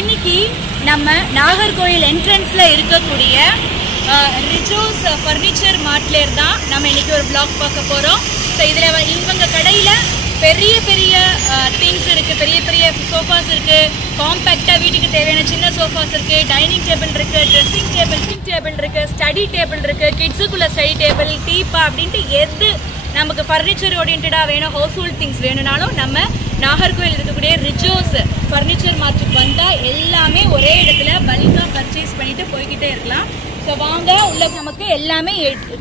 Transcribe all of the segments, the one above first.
இன்னைக்கு நம்ம நாகர்கோயில் என்ட்ரன்ஸ்ல இருக்கக்கூடிய ரிஜோஸ் ஃபர்னிச்சர் மார்ட்லேர் தான் நம்ம இன்னைக்கு ஒரு vlog பார்க்க போறோம். ஸோ இதில் இவங்க கடையில் பெரிய பெரிய திங்ஸ் இருக்கு, பெரிய பெரிய சோஃபாஸ் இருக்கு, காம்பேக்டா வீட்டுக்கு தேவையான சின்ன சோஃபாஸ் இருக்கு, டைனிங் டேபிள் இருக்கு, ட்ரெஸ்ஸிங் டேபிள் இருக்கு, ஸ்டடி டேபிள் இருக்கு, கிட்ஸுக்குள்ள ஸ்டடி டேபிள், டீப்பா அப்படின்ட்டு எது நமக்கு ஃபர்னிச்சர் ஓரியன்டா வேணும், ஹவுஸ் ஹோல்ட் திங்ஸ் வேணும்னாலும் நம்ம நாகர்கோயில் இருக்கக்கூடிய ரிஜோஸ் ஃபர்னிச்சர் மார்க்கெட் வந்தால் எல்லாமே ஒரே இடத்துல பல்காக பர்ச்சேஸ் பண்ணிட்டு போய்கிட்டே இருக்கலாம். ஸோ வாங்க உள்ள நமக்கு எல்லாமே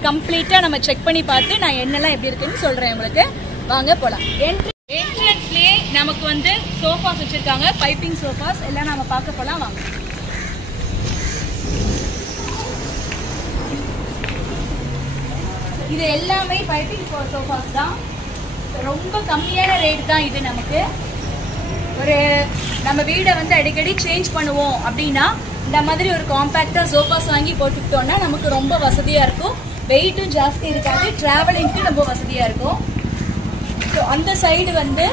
கம்ப்ளீட்டாக நம்ம செக் பண்ணி பார்த்து நான் என்னெல்லாம் எப்படி இருக்குன்னு சொல்கிறேன் உங்களுக்கு. வாங்க போகலாம். என்ட்ரன்ஸ்லேயே நமக்கு வந்து சோஃபாஸ் வச்சுருக்காங்க, பைப்பிங் சோஃபாஸ் எல்லாம் நம்ம பார்க்க போகலாம். வாங்க. இது எல்லாமே பைப்பிங் சோஃபாஸ் தான். ரொம்ப கம்மியான ரேட் தான் இது. நமக்கு ஒரு நம்ம வீடை வந்து அடிக்கடி சேஞ்ச் பண்ணுவோம் அப்படின்னா இந்த மாதிரி ஒரு காம்பேக்டா சோஃபாஸ் வாங்கி போட்டுக்கிட்டோம்னா நமக்கு ரொம்ப வசதியா இருக்கும். வெயிட்டும் ஜாஸ்தி இருக்காது, டிராவலிங்க்கு ரொம்ப வசதியா இருக்கும். ஸோ அந்த சைடு வந்து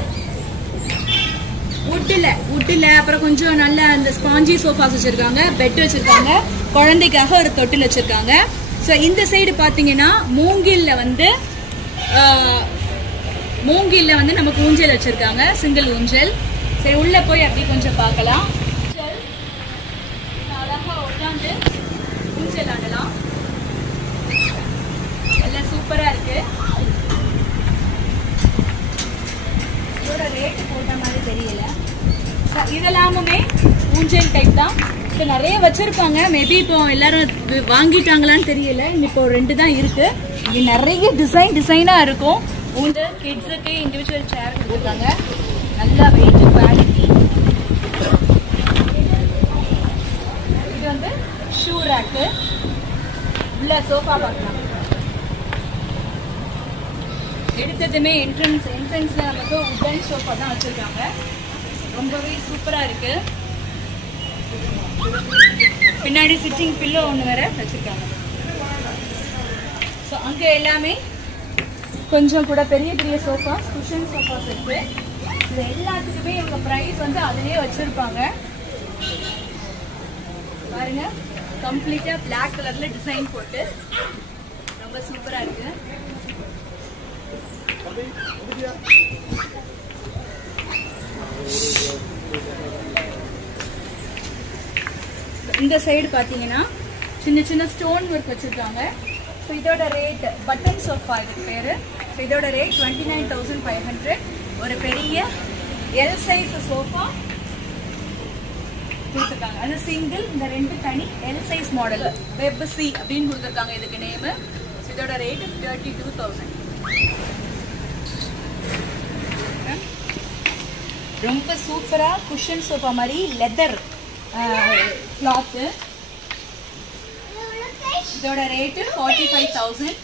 உட்டில் அப்புறம் கொஞ்சம் நல்ல அந்த ஸ்பாஞ்சி சோஃபாஸ் வச்சிருக்காங்க, பெட் வச்சிருக்காங்க, குழந்தைக்காக ஒரு தொட்டில் வச்சிருக்காங்க. ஸோ இந்த சைடு பார்த்தீங்கன்னா மூங்கில்ல வந்து நமக்கு ஊஞ்சல் வச்சிருக்காங்க, சிங்கிள் ஊஞ்சல். சரி உள்ள போய் அப்படி கொஞ்சம் பார்க்கலாம். அழகா உட்காந்து ஊஞ்சல் ஆடலாம், எல்லாம் சூப்பரா இருக்கு. இதோட ரேட்டு போட்ட மாதிரி தெரியல. இதெல்லாமுமே ஊஞ்சல் டைப் தான். இப்போ நிறைய வச்சிருப்பாங்க, மேபி இப்போ எல்லாரும் வாங்கிட்டாங்களான்னு தெரியல. இப்போ 2 தான் இருக்கு. இது நிறைய டிசைனா இருக்கும். இந்த கிட்ஸுக்கு இண்டிவிஜுவல் சேர் கொடுத்துருக்காங்க, நல்லா வெயிட் குவாலிட்டி. இது வந்து ஷூ ரேக்கு, உள்ள சோஃபா பார்க்கலாம். எடுத்ததுமே என்ட்ரன்ஸ்ல நமக்கு உட்டன் சோஃபா தான் வச்சிருக்காங்க, ரொம்பவே சூப்பரா இருக்கு. பின்னாடி சிட்டிங் பில்லோ ஒன்று வேற வச்சிருக்காங்க. ஸோ அங்க எல்லாமே கொஞ்சம் கூட பெரிய பெரிய சோஃபாஸ், குஷன் சோஃபாஸ் இருக்கு. இது எல்லாத்துக்குமே இவங்க பிரைஸ் வந்து அதிலே வச்சிருப்பாங்க. பாருங்க, கம்ப்ளீட்டா பிளாக் கலர்ல டிசைன் போட்டு ரொம்ப சூப்பரா இருக்கு. இந்த சைடு பாத்தீங்கன்னா சின்ன சின்ன ஸ்டோன் ஒர்க் வச்சிருக்காங்க. ஸோ இதோட ரேட் பட்டன் சோஃபா இதுக்கு பேரு. ஸோ இதோட ரேட் 29,500. ஒரு பெரிய எல் சைஸ் சோஃபா கொடுத்துருக்காங்க. அது சிங்கிள், இந்த 2 தனி L size model, web C அப்படின்னு கொடுத்துருக்காங்க இதுக்கு நேமு. ஸோ இதோட ரேட் 32,000. ரொம்ப சூப்பரா குஷன் சோஃபா மாதிரி லெதர் கிளாத்து. இதோட ரேட்டு 45,000.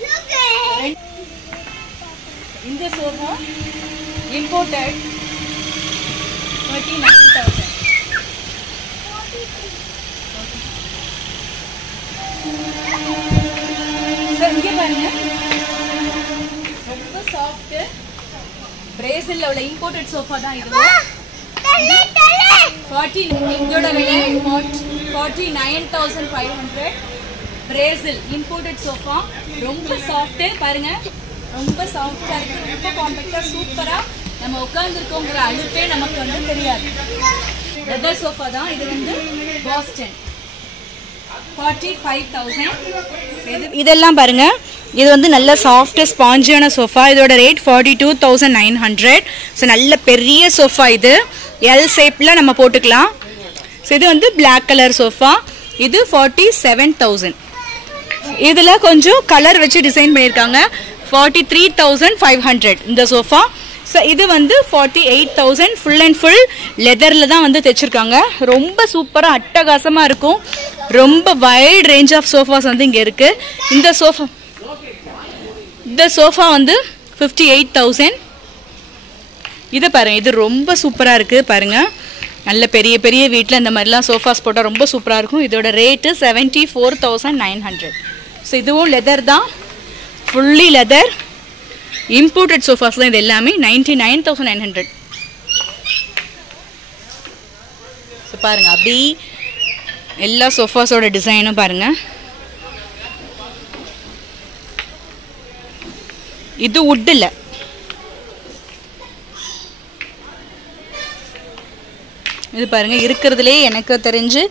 இந்த சோஃபா இம்போர்ட்டட் 39,000. இங்க பாருங்க, ரொம்ப சாஃப்ட் பிரேசில்ல உள்ள இம்போர்ட்டட் சோஃபா தான் இது. இதோட விலை 49,500. பிரேசில் இம்போர்ட்டட் சோஃபா, ரொம்ப சாஃப்ட். பாருங்க, ரொம்ப சாஃப்டா இருக்கு, ரொம்ப காம்பேக்டா சூப்பரா. நம்ம உட்கார்ந்துருக்கோங்கிற அழுப்பே நமக்கு வந்து தெரியாது. லெதர் சோஃபா தான் இது. வந்து பாஸ்டன் 45,000. இதெல்லாம் பாருங்க, இது வந்து நல்ல சாஃப்ட் ஸ்பாஞ்சியான சோஃபா. இதோட ரேட் 42,900. ஸோ நல்ல பெரிய சோஃபா இது, எல் ஷேப்ல நம்ம போட்டுக்கலாம். ஸோ இது வந்து பிளாக் கலர் சோஃபா. இது 47,000. இதுல கொஞ்சம் கலர் வச்சு டிசைன் பண்ணியிருக்காங்க. 43,500 இந்த சோஃபா. ஸோ இது வந்து 48,000. ஃபுல் அண்ட் ஃபுல் லெதர்ல தான் வந்து தைச்சிருக்காங்க. ரொம்ப சூப்பரா அட்டகாசமா இருக்கும். ரொம்ப வைட் ரேஞ்ச் ஆஃப் சோஃபாஸ் வந்து இங்க இருக்கு. இந்த சோஃபா வந்து 58,000. இது பாருங்க, இது ரொம்ப சூப்பரா இருக்கு. பாருங்க, நல்ல பெரிய பெரிய வீட்டில் இந்த மாதிரிலாம் சோஃபாஸ் போட்டால் ரொம்ப சூப்பராக இருக்கும். இதோட ரேட்டு 74,900. ஸோ இதுவும் லெதர் தான், ஃபுல்லி லெதர் இம்போர்ட்டட் சோஃபாஸ் தான் இது எல்லாமே. 99,900. ஸோ பாருங்கள், அப்படி எல்லா சோஃபாஸோட டிசைனும் பாருங்கள். இது வுட்டில், இது பாருங்கள், இருக்கிறதுலே எனக்கு தெரிஞ்சு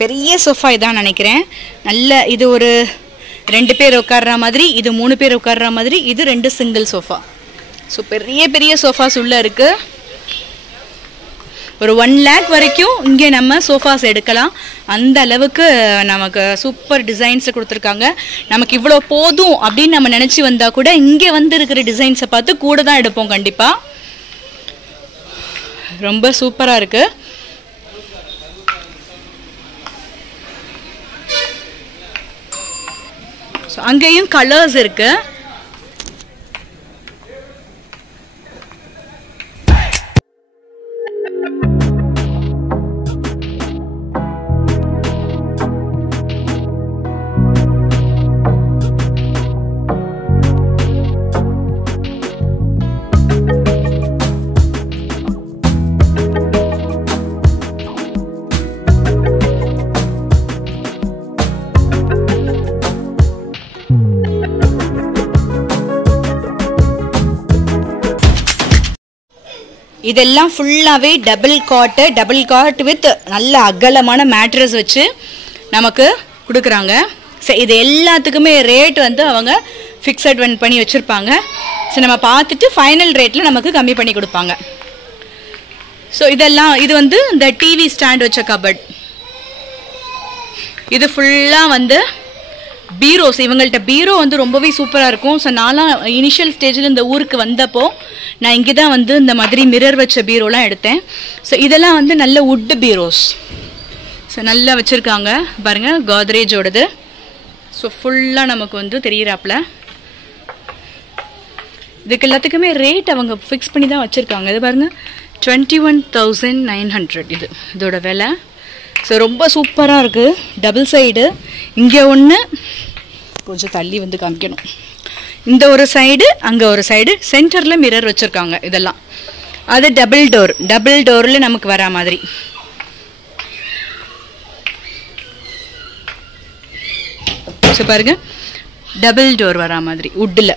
பெரிய சோஃபா இதான் நினைக்கிறேன். நல்ல இது ஒரு 2 பேர் உட்கார்ற மாதிரி, இது 3 பேர் உட்கார்ற மாதிரி, இது 2 சிங்கிள் சோஃபா. ஸோ பெரிய பெரிய சோஃபாஸ் உள்ளே இருக்குது. ஒரு 1 lakh வரைக்கும் இங்கே நம்ம சோஃபாஸ் எடுக்கலாம். அந்த அளவுக்கு நமக்கு சூப்பர் டிசைன்ஸை கொடுத்துருக்காங்க. நமக்கு இவ்வளோ போதும் அப்படின்னு நம்ம நினச்சி வந்தால் கூட இங்கே வந்து இருக்கிற டிசைன்ஸை பார்த்து கூட தான் எடுப்போம் கண்டிப்பாக. ரொம்ப சூப்பராக இருக்குது. ஸோ அங்கேயும் கலர்ஸ் இருக்குது. இதெல்லாம் ஃபுல்லாகவே டபுள் காட் வித் நல்ல அகலமான மேட்ரஸ் வச்சு நமக்கு கொடுக்குறாங்க. ஸோ இது எல்லாத்துக்குமே ரேட் வந்து அவங்க ஃபிக்ஸட் பண்ணி வச்சுருப்பாங்க. ஸோ நம்ம பார்த்துட்டு ஃபைனல் ரேட்டில் நமக்கு கம்மி பண்ணி கொடுப்பாங்க. ஸோ இதெல்லாம் இது வந்து இந்த டிவி ஸ்டாண்ட் வச்ச கபட். இது ஃபுல்லாக வந்து பீரோஸ். இவங்கள்ட்ட பீரோ வந்து ரொம்பவே சூப்பராக இருக்கும். ஸோ நான்லாம் இனிஷியல் ஸ்டேஜில் இந்த ஊருக்கு வந்தப்போ நான் இங்கே தான் வந்து இந்த மாதிரி மிரர் வச்ச பீரோலாம் எடுத்தேன். ஸோ இதெல்லாம் வந்து நல்ல வுட்டு பீரோஸ். ஸோ நல்லா வச்சுருக்காங்க பாருங்கள், கோத்ரேஜோடது. ஸோ ஃபுல்லாக நமக்கு வந்து தெரிகிறாப்புல. இதுக்கு எல்லாத்துக்குமே ரேட் அவங்க ஃபிக்ஸ் பண்ணி தான் வச்சுருக்காங்க. இது பாருங்கள், 21,900 இதோட விலை. ஸோ ரொம்ப சூப்பராக இருக்குது. டபுள் சைடு, இங்கே ஒன்று, கொஞ்சம் தள்ளி வந்து காமிக்கணும். இந்த ஒரு சைடு, அங்கே ஒரு சைடு, சென்டரில் மிரர் வச்சுருக்காங்க. இதெல்லாம் அது டபுள் டோரில் நமக்கு வரா மாதிரி. ஸோ பாருங்க, டபுள் டோர் வரா மாதிரி வுட்டில்,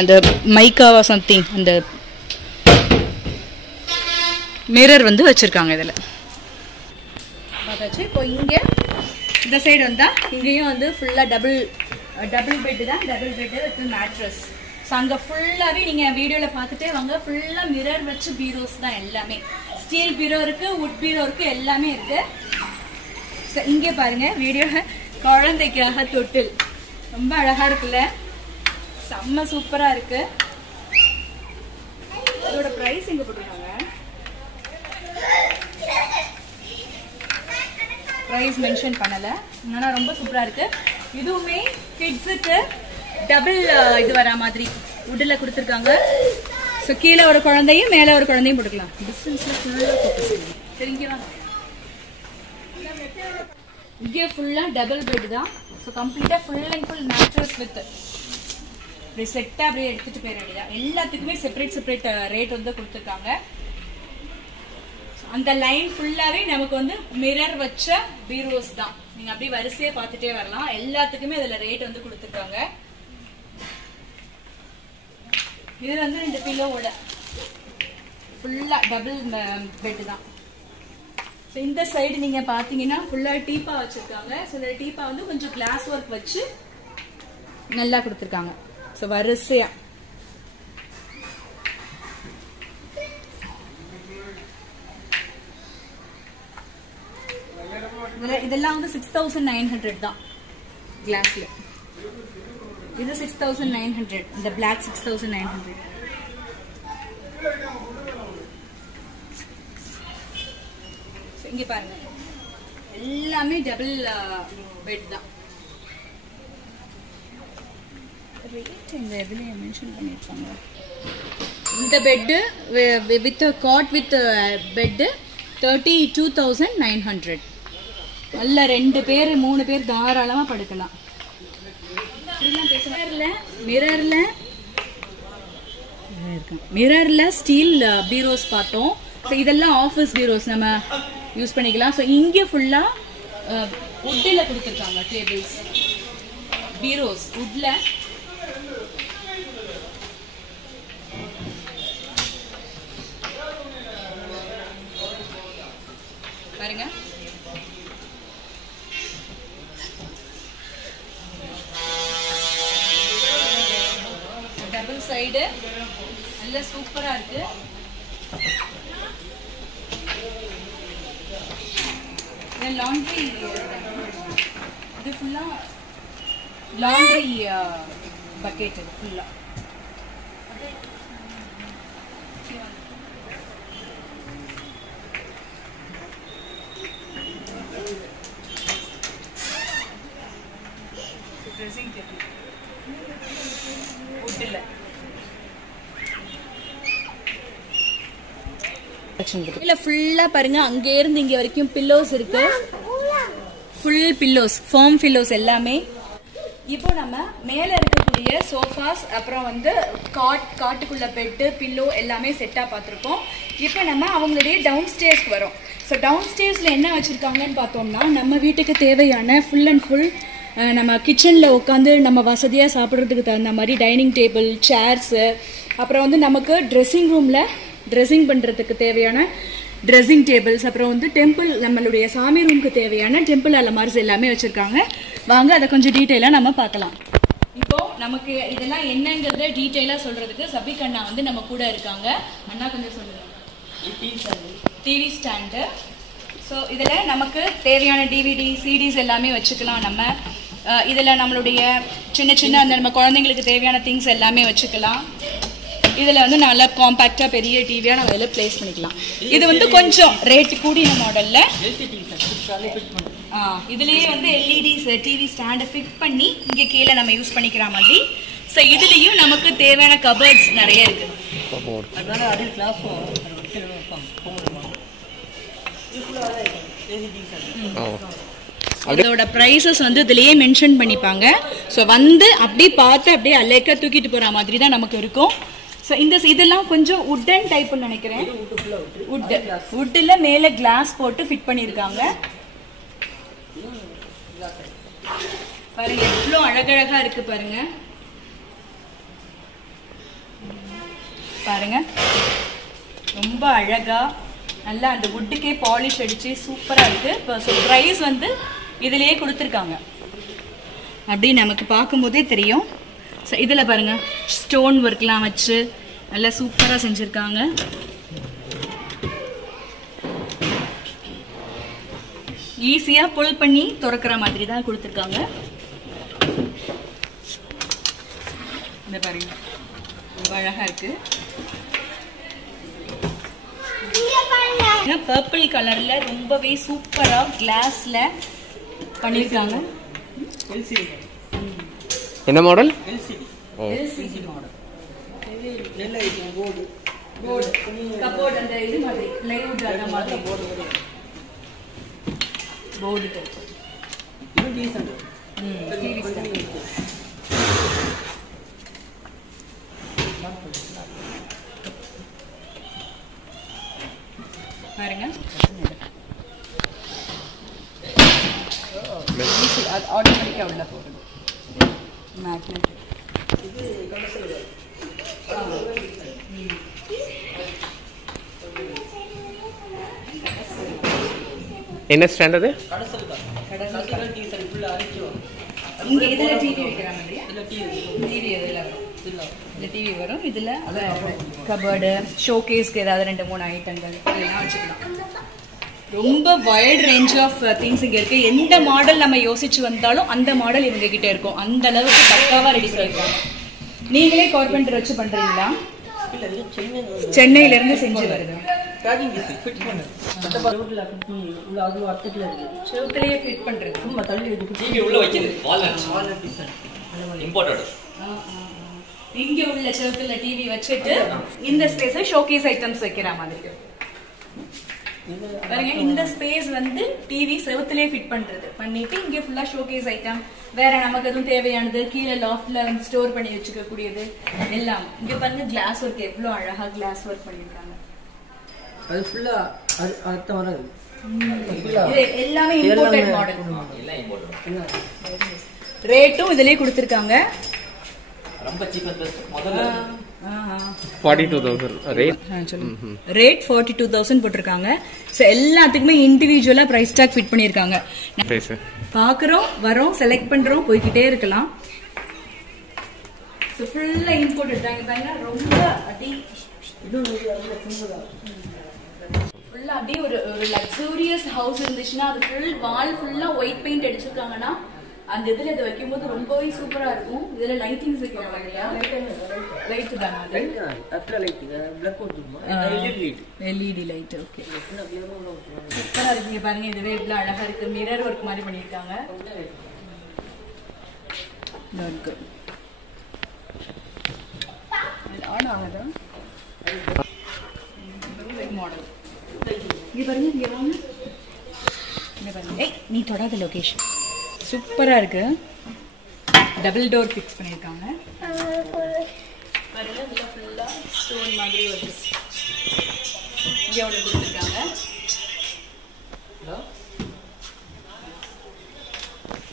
அந்த மைக்காவா சம்திங் அந்த மிரர் வந்து வச்சுருக்காங்க இதில். பார்த்தாச்சு. இப்போ இங்கே இந்த சைடு வந்தால் இங்கேயும் வந்து ஃபுல்லாக டபுள் பெட்டு தான். Double bed with mattress. So அங்கே ஃபுல்லாகவே நீங்கள் வீடியோவில் பார்த்துட்டே வாங்க, ஃபுல்லாக மிரர் வச்சு பீரோஸ் தான் எல்லாமே. ஸ்டீல் பீரோ இருக்குது, வுட் பீரோ இருக்குது, எல்லாமே இருக்குது. ஸோ இங்கே பாருங்கள், வீடியோ குழந்தைக்காக தொட்டில் ரொம்ப அழகாக இருக்குல்ல, செம்ம சூப்பராக இருக்குது. இதோட ப்ரைஸ் எங்கே போட்டிருக்காங்க? ப்ரைஸ் மென்ஷன் பண்ணலை, ஆனால் ரொம்ப சூப்பராக இருக்குது. இதுவுமே கிட்ஸுக்கு டபுள் இது வரா மாதிரி வுட்டில் கொடுத்துருக்காங்க. ஸோ கீழே ஒரு குழந்தையும் மேலே ஒரு குழந்தையும் போட்டுக்கலாம். டிஸ்டன்ஸில் ஃபுல்லாக ஃபோக்கஸ் பண்ணுங்க. சரி, இங்கே வாங்க. இங்கே ஃபுல்லாக டபுள் பெட் தான். ஸோ கம்ப்ளீட்டாக full and full mattress with இப்படி செட்டாக அப்படியே எடுத்துகிட்டு போயிட வேண்டியதான். எல்லாத்துக்குமே செப்பரேட் ரேட் வந்து கொடுத்துருக்காங்க. அந்த லைன் ஃபுல்லாவே நமக்கு வந்து மிரர் வச்ச பீரோஸ் தான். நீங்க அப்படியே வரிசையா பார்த்துட்டே வரலாம். எல்லாத்துக்குமே அதுல ரேட் வந்து கொடுத்துருக்காங்க. இது வந்து 2 பில்லோவோட ஃபுல்லா டபுள் பெட் தான். இந்த சைடு நீங்க பாத்தீங்கன்னா ஃபுல்லா டீப்பா வச்சிருக்காங்க. ஸோ இந்த டீப்பா வந்து கொஞ்சம் கிளாஸ் ஒர்க் வச்சு நல்லா கொடுத்துருக்காங்க. ஸோ வரிசையா இதெல்லாம் வந்து 6,900 தான் கிளாஸ்ல. இது 6,900. இந்த பிளாக் 6,900. இங்க பாருங்க, எல்லாமே டபுள் பெட் தான். ரேட் இந்த இதுல மென்ஷன் பண்ணிருக்காங்க. இந்த bed with cot with bed 32,900. நல்ல 2 பேர் 3 பேர் தாராளமா படுக்கலாம். மிரர்ல ஸ்டீல் பீரோஸ் பார்த்தோம். இதெல்லாம் ஆஃபீஸ் பீரோஸ். நம்ம யூஸ் பண்ணிக்கலாம். ஸோ இங்கே ஃபுல்லா வுட்ல கொடுத்துருக்காங்க டேபிள்ஸ், பீரோஸ் வுட்ல. பாருங்க டபுள் சைடு நல்ல சூப்பரா இருக்கு. லாண்ட்ரி இது ஃபுல்லா லாண்ட்ரி பக்கெட் ஃபுல்லா. ட்ரெஸ்ஸிங் டேபிள் வுட்ல. இல்ல ஃபுல்லா பாருங்க, அங்க இருந்து இங்க வரைக்கும் பில்லோஸ் இருக்கு. ஃபுல் பில்லோஸ், ஃபோம் பில்லோஸ் எல்லாமே. இப்போ நம்ம மேல இருக்கக்கூடிய சோஃபாஸ், அப்புறம் வந்து காட்டுக்குள்ள பெட்டு, பில்லோ எல்லாமே செட்டா பார்த்துருக்கோம். இப்போ நம்ம அவங்களுடைய டவுன் ஸ்டேர்ஸ்க்கு வரோம். ஸோ டவுன் ஸ்டேர்ஸ்ல என்ன வச்சிருக்காங்கன்னு பார்த்தோம்னா, நம்ம வீட்டுக்கு தேவையான ஃபுல் அண்ட் ஃபுல் நம்ம கிச்சனில் உட்காந்து நம்ம வசதியாக சாப்பிட்றதுக்கு தகுந்த மாதிரி டைனிங் டேபிள், சேர்ஸு, அப்புறம் வந்து நமக்கு ட்ரெஸ்ஸிங் ரூமில் ட்ரெஸ்ஸிங் பண்ணுறதுக்கு தேவையான ட்ரெஸ்ஸிங் டேபிள்ஸ், அப்புறம் வந்து டெம்பிள் நம்மளுடைய சாமி ரூமுக்கு தேவையான டெம்பிள் அலமாரிஸ் எல்லாமே வச்சுருக்காங்க. வாங்க அதை கொஞ்சம் டீட்டெயிலாக நம்ம பார்க்கலாம். இப்போது நமக்கு இதெல்லாம் என்னங்கிறத டீட்டெயிலாக சொல்கிறதுக்கு சபிக் அண்ணா வந்து நம்ம கூட இருக்காங்க. அண்ணா கொஞ்சம் சொல்லுங்கள். TV stand. ஸோ இதில் நமக்கு தேவையான டிவிடி, சிடிஸ் எல்லாமே வச்சுக்கலாம். நம்ம இதில் நம்மளுடைய சின்ன சின்ன அந்த நம்ம குழந்தைங்களுக்கு தேவையான திங்ஸ் எல்லாமே வச்சுக்கலாம். இதில் வந்து நல்லா காம்பேக்டாக பெரிய டிவியாக நம்ம இதில் பிளேஸ் பண்ணிக்கலாம். இது வந்து கொஞ்சம் ரேட்டு கூடிய மாடலில் இதுலேயே வந்து எல்இடிஸ் டிவி ஸ்டாண்டை ஃபிட் பண்ணி இங்கே கீழே நம்ம யூஸ் பண்ணிக்கிற மாதிரி. ஸோ இதுலேயும் நமக்கு தேவையான கபர்ட்ஸ் நிறைய இருக்குது. இதோட பிரைசஸ் வந்து இதுலயே மென்ஷன் பண்ணிப்பாங்க. ஸோ வந்து அப்படியே பார்த்து அப்படியே அலேக்கா தூக்கிட்டு போற மாதிரி தான் நமக்கு இருக்கும். ஸோ இதெல்லாம் கொஞ்சம் வுட்டன் டைப்னு நினைக்கிறேன். வுட்ல மேல கிளாஸ் போட்டு ஃபிட் பண்ணியிருக்காங்க. பாருங்க எவ்வளோ அழகழகா இருக்கு பாருங்க. பாருங்க ரொம்ப அழகா நல்லா அந்த வுட்டுக்கே பாலிஷ் அடிச்சு சூப்பரா இருக்கு. ஸோ ப்ரைஸ் வந்து இதுலயே கொடுத்துருக்காங்க. அப்படி நமக்கு பார்க்கும்போதே தெரியும். ஸோ இதில் பாருங்க ஸ்டோன் ஒர்க்லாம் வச்சு நல்லா சூப்பராக செஞ்சுருக்காங்க. ஈஸியாக புல் பண்ணி திறக்கிற மாதிரி தான் கொடுத்துருக்காங்க. இந்த பாருங்க ரொம்ப அழகா இருக்கு. பர்பிள் கலர்ல ரொம்பவே சூப்பரா கிளாஸ்ல பண்ணிருக்காங்க. என்ன model? LCD model. Board cupboard அந்த இது மாதிரி ப்ளைவுட் அந்த மாதிரி போர்டு டைப். இது டீசன்ட். TV stand. பாருங்க ஆட்டோமேட்டிக்கா உள்ள போகுது. மேக்னெட். என்ன ஸ்டாண்ட் அது? இங்க இதுல டிவி வைக்கறாங்க இல்லையா? இதுல டிவி எதுல வரும்? இந்த டிவி வரும். இதுல கபோர்டு, ஷோகேஸ்க்கு ஏதாவது 2-3 ஐட்டங்கள் இதெல்லாம் வச்சுக்கலாம். ரொம்ப வைட் ரேஞ்ச் ஆஃப் திங்ஸ் இங்க இருக்கு. எந்த மாடல் நம்ம யோசிச்சு வந்தாலும் அந்த மாடல் இவங்க கிட்ட இருக்கும். அந்த அளவுக்கு பக்காவா ரெடி பண்ணிருக்காங்க. நீங்களே கார்பெண்டர் வச்சு பண்றீங்களா? சென்னையில இருந்து செஞ்சு வருது. செவுத்துலயே ஃபிட் பண்றது. சும்மா தள்ளி டிவி உள்ள வைக்கிறது. Walnut imported. இங்க உள்ள செவுத்துல டிவி வச்சிட்டு இந்த ஸ்பேஸை ஷோகேஸ் ஐட்டம்ஸ் வைக்கிற மாதிரி. பாருங்க இந்த ஸ்பேஸ் வந்து டிவி செவுத்துலயே ஃபிட் பண்றது. பண்ணிட்டு இங்க ஃபுல்லா ஷோகேஸ் ஐட்டம், வேற நமக்கு எதுவும் தேவையானது கீழே லாஃப்ட்ல வந்து ஸ்டோர் பண்ணி வச்சுக்க கூடியது எல்லாம். இங்க பாருங்க கிளாஸ் ஒர்க் எவ்வளவு அழகா கிளாஸ் ஒர்க் பண்ணிருக்காங்க. அது ஃபுல்லா அர்த்தம் வராது. இது எல்லாமே இம்போர்ட்டட் மாடல். ரேட்டும் இதுலயே கொடுத்திருக்காங்க. ரொம்ப சீப்பர் முதல்ல 42,000 ரேட். ரேட் 42,000 போட்டிருக்காங்க. சோ எல்லாத்துக்குமே இண்டிவிஜுவலா பிரைஸ் டாக் ஃபிட் பண்ணிருக்காங்க. பாக்குறோம், வரோம், செலக்ட் பண்றோம், போய்கிட்டே இருக்கலாம். சோ ஃபுல்லா இம்போர்ட்டட் தாங்க. பாருங்க ரொம்ப அடி ஃபுல்லா அப்படியே ஒரு லக்ஸூரியஸ் ஹவுஸ் இருந்துச்சுன்னா அது ஃபுல் வால் ஃபுல்லா ஒயிட் பெயிண்ட் அடிச்சிருக்காங்கன்னா அந்த இதுல இதை வைக்கும்போது ரொம்பவே சூப்பரா இருக்கும். இதுல லைட்டிங்ஸ் வைக்கிறாங்க இல்லையா? லைட் தானா அது? LED light. ஓகே, சூப்பரா இருக்குங்க. பாருங்க இதுவே இவ்வளவு அழகா இருக்கு. மிரர் ஒர்க் மாதிரி பண்ணிருக்காங்க. ஆன் ஆகுதா மாடல்? இங்க பாருங்க, இங்க வாங்க. இங்க பாருங்க. ஏய், நீ தொடாத லொகேஷன். சூப்பரா இருக்கு. டபுள் டோர் ஃபிக்ஸ் பண்ணிருக்காங்க. பாருங்க இதுல ஃபுல்லா ஸ்டோன் மாதிரி வருது. இங்க ஒண்ணு கொடுத்திருக்காங்க.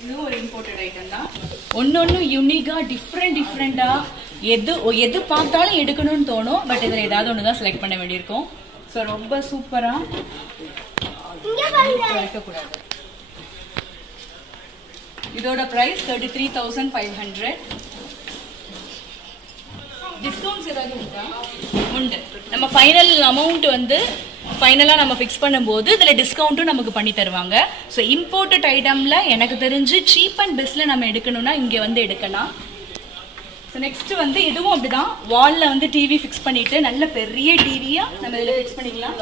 இது ஒரு இம்போர்ட்டட் ஐட்டம் தான். ஒன்னொன்னு யூனிக்கா டிஃப்ரெண்டா எது பார்த்தாலும் எடுக்கணும்னு தோணும். பட் இதுல ஏதாவது ஒண்ணுதான் செலக்ட் பண்ண வேண்டியிருக்கும். ஸோ ரொம்ப சூப்பரா இருக்கக்கூடாது. இதோட பிரைஸ் 33,500. டிஸ்கவுண்ட்ஸ் ஏதாவது உண்டா? உண்டு. நம்ம ஃபைனல் அமௌண்ட் வந்து ஃபைனலா நம்ம ஃபிக்ஸ் பண்ணும்போது இதுல டிஸ்கவுண்ட்டும் நமக்கு பண்ணி தருவாங்க. ஸோ இம்போர்ட்டட் ஐட்டம்ல எனக்கு தெரிஞ்சு சீப் அண்ட் பெஸ்ட்ல நம்ம எடுக்கணும்னா இங்க வந்து எடுக்கலாம். ஸோ நெக்ஸ்ட் வந்து இதுவும் அப்படிதான். வால்ல வந்து டிவி ஃபிக்ஸ் பண்ணிட்டு நல்ல பெரிய டிவியா நம்ம இதுல ஃபிக்ஸ் பண்ணிக்கலாம்.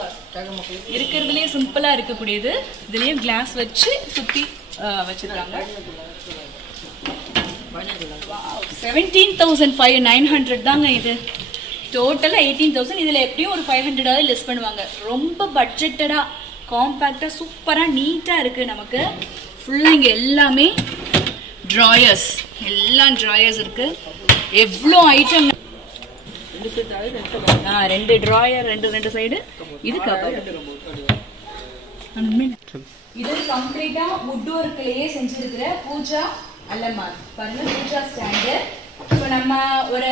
இருக்கிறதுலயே சிம்பிளா இருக்கக்கூடியது. இதுலயும் கிளாஸ் வச்சு சுத்தி வச்சிருக்காங்க. 17,900 தாங்க இது. டோட்டலா 18,000. இதுல எப்படியும் ஒரு 500 லெஸ் பண்ணுவாங்க. ரொம்ப பட்ஜெட்டடா காம்பாக்டா சூப்பரா நீட்டா இருக்கு. நமக்கு ஃபுல்லா இங்க எல்லாமே டிராயர்ஸ், எல்லாம் டிராயர்ஸ் இருக்கு. எவ்வளோ ஐட்டம். 2 drawer, 2 side. இது கபோர்ட். இது கம்ப்ளீட்டா வுட் ஒர்க்லயே செஞ்சிருக்கிற பூஜா அலமார். பாருங்க, பூஜா ஸ்டாண்டு. இப்போ நம்ம ஒரு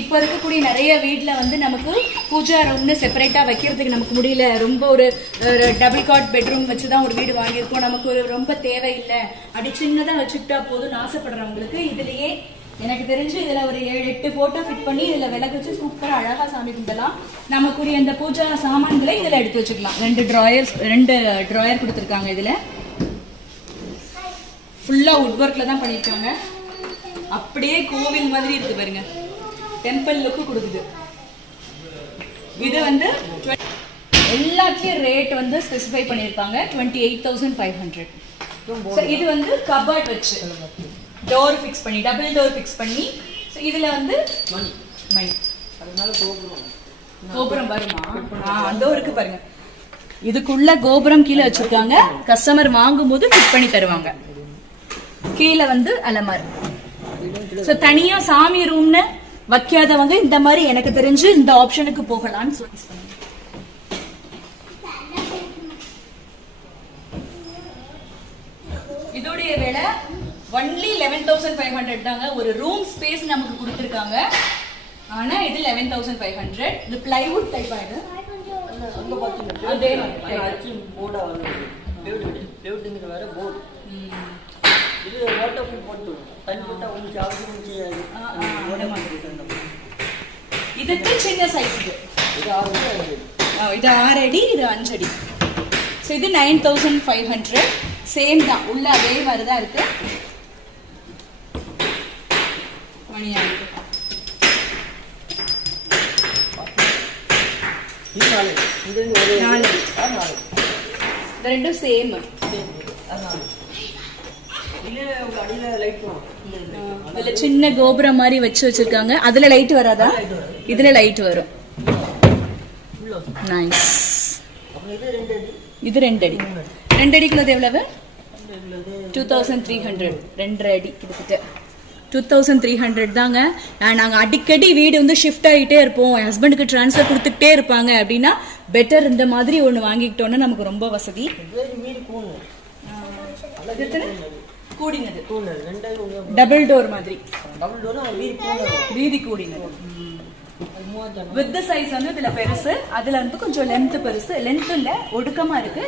இப்போ இருக்கக்கூடிய நிறைய வீட்டில் வந்து நமக்கு பூஜா ரூம்னு செப்பரேட்டாக வைக்கிறதுக்கு நமக்கு முடியல. ரொம்ப ஒரு டபுள் காட் பெட்ரூம் வச்சு தான் ஒரு வீடு வாங்கியிருக்கோம். நமக்கு ஒரு ரொம்ப தேவையில்லை, அப்படி சின்னதாக வச்சுக்கிட்டா போதும்னு ஆசைப்படுறவங்களுக்கு இதுலயே எனக்கு தெரிஞ்சு இதுல ஒரு 7-8 போட்டோ ஃபிட் பண்ணி இதுல விளக்கு வச்சு சூப்பரா அழகா சாமி கும்பிடலாம். நமக்குரிய இந்த பூஜா சாமான்களை இதுல எடுத்து வச்சுக்கலாம். 2 டிராயர் கொடுத்துருக்காங்க. இதுல ஃபுல்லா வுட் ஒர்க்ல தான் பண்ணிருக்காங்க. அப்படியே கோவில் மாதிரி இருக்கு பாருங்க. டெம்பிள் லுக்கு கொடுக்குது. இது வந்து எல்லாத்துலயும் ரேட் வந்து ஸ்பெசிஃபை பண்ணிருக்காங்க. 28,500. இது வந்து கபோர்ட் வச்சு டோர் ஃபிக்ஸ் பண்ணி, டபுள் டோர் ஃபிக்ஸ் பண்ணி. இதுல வந்து மணி கோபுரம் வருமா? அந்த இருக்கு பாருங்க. இதுக்குள்ள கோபுரம் கீழே வச்சிருக்காங்க. கஸ்டமர் வாங்கும் போது ஃபிட் பண்ணி தருவாங்க. கீழே வந்து அலமார். சோ தனியா சாமி ரூம்னு வைக்காதவங்க இந்த மாதிரி எனக்கு தெரிஞ்சு இந்த ஆப்ஷனுக்கு போகலாம்னு சொல்லி. இதோடைய விலை ஒன்லி 11,500 தாங்க. ஒரு ரூம் ஸ்பேஸ் நமக்கு கொடுத்திருக்காங்க. ஆனா இது 11,500. இது பிளைவுட் டைப் ஆயிடு. அதே போர்டா வந்து பிளைவுட்ங்கிற வேற போர்டு. இது வாட்டர் ப்ரூஃப் போட்டு தண்ணி போட்டா உங்களுக்கு சார்ஜ் செய்யாது. இதுக்கு சின்ன சைஸ். இது 6 அடி, இது 5 அடி. சோ இது 9,500. சேம் தான். உள்ள அதே மாதிரி தான் இருக்கு. மணியா இருக்கு. இது ஒரு 4 இந்த ரெண்டும் சேம். இதுல சின்ன கோபுரம் மாதிரி வச்சிருக்காங்க. அதுல லைட் வராதா? இதுல லைட் வரும். நைஸ். இது 2 அடி. 2 அடிக்குள்ள எவ்வளவு? 2,300. 2 அடி கிட்டத்தட்ட. 2300 தாங்க. நாங்க அடிக்கடி வீடு வந்து ஷிஃப்ட் ஆகிட்டே இருப்போம், என் ஹஸ்பண்டுக்கு ட்ரான்ஸ்ஃபர் கொடுத்துக்கிட்டே இருப்பாங்க அப்படின்னா பெட்டர் இந்த மாதிரி ஒன்று வாங்கிக்கிட்டோன்னா நமக்கு ரொம்ப வசதி. கூடினது டபுள் டோர் மாதிரி, வீதி கூடினது வித் சைஸ் வந்து இதுல பெருசு, அதுல வந்து கொஞ்சம் லென்த் பெருசு, லென்த் இல்ல ஒடுக்கமா இருக்கு,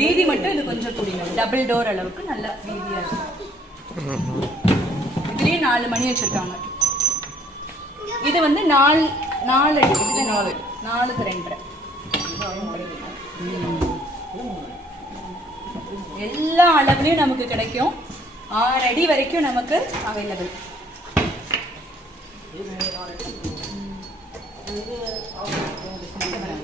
வீதி மட்டும் இது கொஞ்சம் கூடினது டபுள் டோர் அளவுக்கு நல்ல வீதியா இருக்கு. இதுலயே 4 மணி வச்சிருக்காங்க. இது வந்து 4 அடி, இது 4க்கு 2.5. எல்லா அளவுலயும் நமக்கு கிடைக்கும், 6 அடி வரைக்கும் நமக்கு அவைலபிள். இது